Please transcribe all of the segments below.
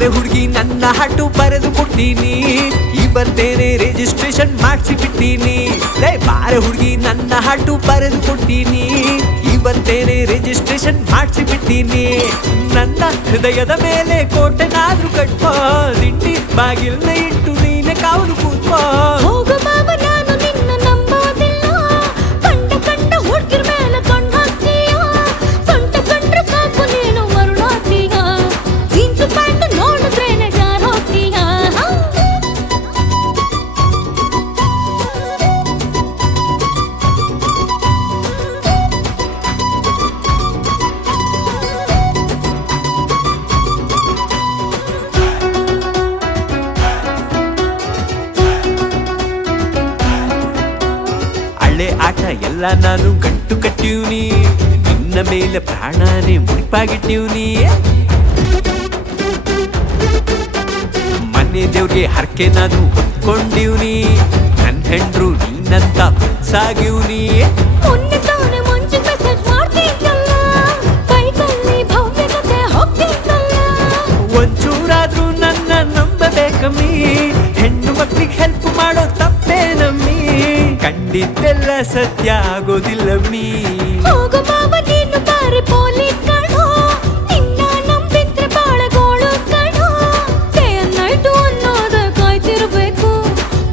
ಬಾರೆ ಹುಡುಗಿ ನನ್ನ ಹಾಟು ಬರೆದು ಕೊಡ್ತೀನಿ, ಈ ಬರ್ತೇನೆ ರಿಜಿಸ್ಟ್ರೇಷನ್ ಮಾಡಿಸಿ ಬಿಡ್ತೀನಿ. ಬಾರೆ ಹುಡುಗಿ ನನ್ನ ಹಾಟು ಬರೆದು ಕೊಡ್ತೀನಿ, ಈ ಬರ್ತೇನೆ ರಿಜಿಸ್ಟ್ರೇಷನ್ ಮಾಡಿಸಿ ಬಿಡ್ತೀನಿ. ನನ್ನ ಹೃದಯದ ಮೇಲೆ ಕೋಟೆನಾದ್ರೂ ಕಟ್ಕೋ, ದಿಂಡಿ ಬಾಗಿಲ್ನ ಇಟ್ಟು ನೀನೆ ಕಾವಲು ಕೂತ್ಕೋ. ಆಟ ಎಲ್ಲ ನಾನು ಗಂಟು ಕಟ್ಟಿವ್ನಿ, ನಿನ್ನ ಮೇಲೆ ಪ್ರಾಣನೇ ಮುಡಿಪಾಗಿಟ್ಟಿವ್ನಿ. ಮನೆ ದೇವ್ರಿಗೆ ಹರಕೆ ನಾನು ಹೊತ್ಕೊಂಡಿವ್ನಿ, ನನ್ನ ಹೆಂಡ್ರು ನೀನಂತ ಸಾಗಿವ್ನಿ. ಒಂಚೂರಾದ್ರೂ ನನ್ನ ನಂಬಬೇಕಮ್ಮಿ, ಹೆಣ್ಣು ಮಕ್ಳಿಗೆ ಹೆಲ್ಪ್ ಮಾಡೋ ತಪ್ಪೇ ನಮ್ಮಿ. ಕಂಡಿದ್ದೆಲ್ಲ ಸತ್ಯ ಆಗೋದಿಲ್ಲ ಮೀ. ಹೋಗು ಮಾವ ನೀನು ಬಾರಿ ಪೋಲಿ ಕಣೋ, ನಿನ್ನ ನಂಬಿದ್ರೆ ಬಾಳಗೋಳು ಕಣೋ. ಡೇ ಅಂಡ್ ನೈಟು ಅನ್ನೋದ ಕಾಯ್ತಿರ್ಬೇಕು,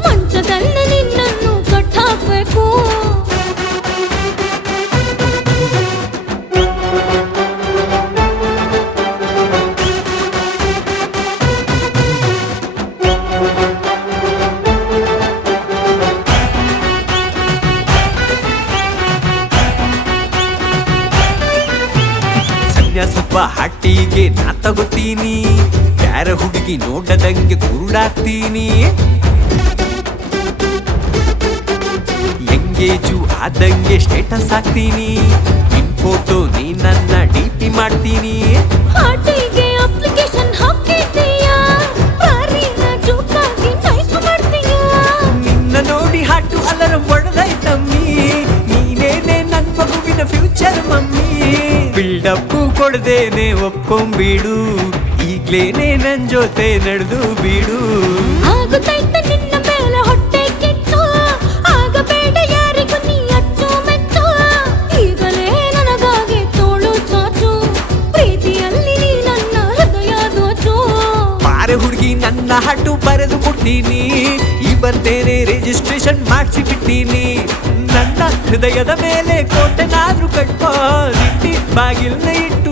ಮಂಚದಲ್ಲಿ ನಿನ್ನನ್ನು ಕಟ್ಟಾಕ್ಬೇಕು. ಸ್ವಲ್ಪ ಹಟ್ಟಿಗೆ ನಾ ತಗೋತೀನಿ, ಯಾರ ಹುಡುಗಿ ನೋಡದಂಗೆ ಕುರುಡಾಗ್ತೀನಿ. ಎಂಗೇಜು ಆದಂಗೆ ಸ್ಟೇಟಸ್ ಹಾಕ್ತೀನಿ, ನಿನ್ ಫೋಟೋ ನೀ ನನ್ನ ಡಿಪಿ ಮಾಡ್ತೀನಿ. ಹಾಟಿಗೆ ಅಪ್ಲಿಕೇಶನ್ ಹಾಕಿದ್ದೀಯಾ, ಬಾರಿನ ಜೋಕಾಗಿ ನೈಸು ಮಾಡ್ತೀಯಾ. ನಿನ್ನ ನೋಡಿ ಹಾಟು ಅಲರಂ ಹೊಡೆದೈತಮ್ಮಿ, ನೀನೇನೆ ನನ್ ಮಗುವಿನ ಫ್ಯೂಚರ್ ಮಮ್ಮಿ. ಬಿಲ್ಡಪ್ಪು ಕೊಡ್ದೇನೆ ಒಪ್ಕೊಂಬಿಡು, ಈಗ್ಲೇನೆ ನನ್ ಜೊತೆ ನಡೆದು ಬಿಡು. ಆಗುತ್ತೈತ ನಿನ್ನ ಮೇಲೆ ಹೊಟ್ಟೆ ಕಿಚ್ಚು, ಆಗಬೇಡ ಯಾರಿಗೂ ನೀ ಅಚ್ಚು ಮೆಚ್ಚು. ಈಗಲೇ ನನಗಾಗಿ ತೋಳು ಚಾಚು, ಪ್ರೀತಿಯಲ್ಲಿ ನೀ ನನ್ನ ಹೃದಯ ದೋಚು. ಬಾರೆ ಹುಡುಗಿ ನನ್ನ ಹಾಟು ಬರೆದು ಕೊಡ್ತೀನಿ, ಈ ಬರ್ತೇನೆ ರಿಜಿಸ್ಟ್ರೇಷನ್ ಮಾಡಿಸಿ ಬಿಡ್ತೀನಿ. ನನ್ನ ಹೃದಯದ ಮೇಲೆ ಕೋಟೆನಾದ್ರೂ ಕಟ್ಕೋ, ದಿಂಡಿ ಬಾಗಿಲ್ನ ಇಟ್ಟು